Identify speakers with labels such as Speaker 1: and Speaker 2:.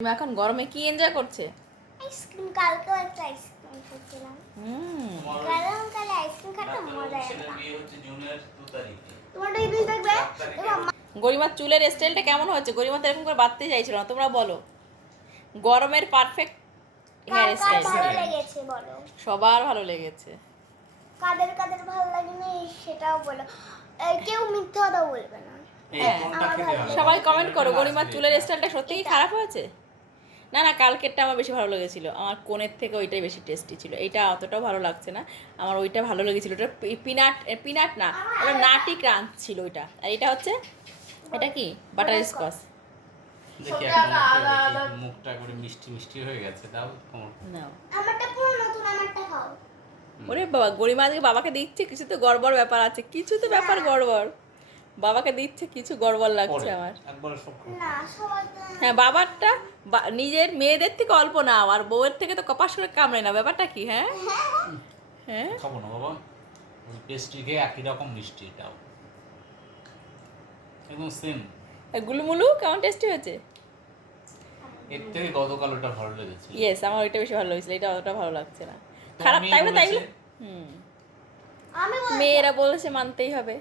Speaker 1: তুমি এখন গরমে কি এনজয় করছে?
Speaker 2: আইসক্রিম কালকেও একটা আইসক্রিম খেয়েছিলাম।
Speaker 1: হুম।
Speaker 2: আইসক্রিম খেতে মজা তোমার থাকবে?
Speaker 1: গরিমার চুলের স্টাইলটা কেমন হচ্ছে গরিমা তো এরকম করে বাঁধতে চাইছিল না তোমরা বলো। গরমের পারফেক্ট হেয়ার স্টাইল
Speaker 2: ভালো লেগেছে বলো?
Speaker 1: সবার ভালো লেগেছে।
Speaker 2: কাদের কাদের ভালো লাগেনি সেটাও বলো। কেউ মিথ্যা কথা বলবে না?
Speaker 1: সবাই কমেন্ট করো গরিমার চুলের স্টাইলটা সত্যিই খারাপ হয়েছে? না না কালকেরটা আমার বেশি ভালো লেগেছিল। আমার কোণের থেকে ওইটাই বেশি টেস্টি ছিল। এইটা অতটাও ভালো লাগছে না। আমার ওইটা ভালো লেগেছিল। ওটা পিনাট পিনাট না ওটা নাটি ক্রাঞ্চ ছিল ওইটা। আর এটা হচ্ছে এটা কি? Butterscotch.
Speaker 3: দেখি মুখটা করে মিষ্টি মিষ্টি হয়ে গেছে দাও
Speaker 1: নাও
Speaker 2: আমারটা পুরো নতুন আমারটা খাও
Speaker 1: ওরে বাবা গরিমা আজকে বাবাকে দিচ্ছে কিছু তো গড়বড় ব্যাপার আছে। কিছু তো ব্যাপার গড়বড়। বাবাকে দিচ্ছে কিছু গড়বড় লাগছে আমার।
Speaker 2: না
Speaker 1: হ্যাঁ বাবারটা বা- নিজের মেয়েদের থেকে অল্প নাও আর বউয়ের থেকে তো কপাস করে কামড়ে না ব্যাপারটা কি হ্যাঁ? হ্যাঁ?
Speaker 3: খাব না বাবা। পেস্ট্রি খেয়ে একই রকম মিষ্টি এটাও। একদম সেম
Speaker 1: গুলুমুলু কেমন টেস্টি হয়েছে?
Speaker 3: এর থেকে গতকাল ওটা ভালো লেগেছে।
Speaker 1: ইয়েস আমার ওইটা বেশি ভালো হয়েছিল এটা অতটা ভালো লাগছে না। খারাপ তাই বলে তাই হুম। মেয়েরা বলেছে মানতেই হবে।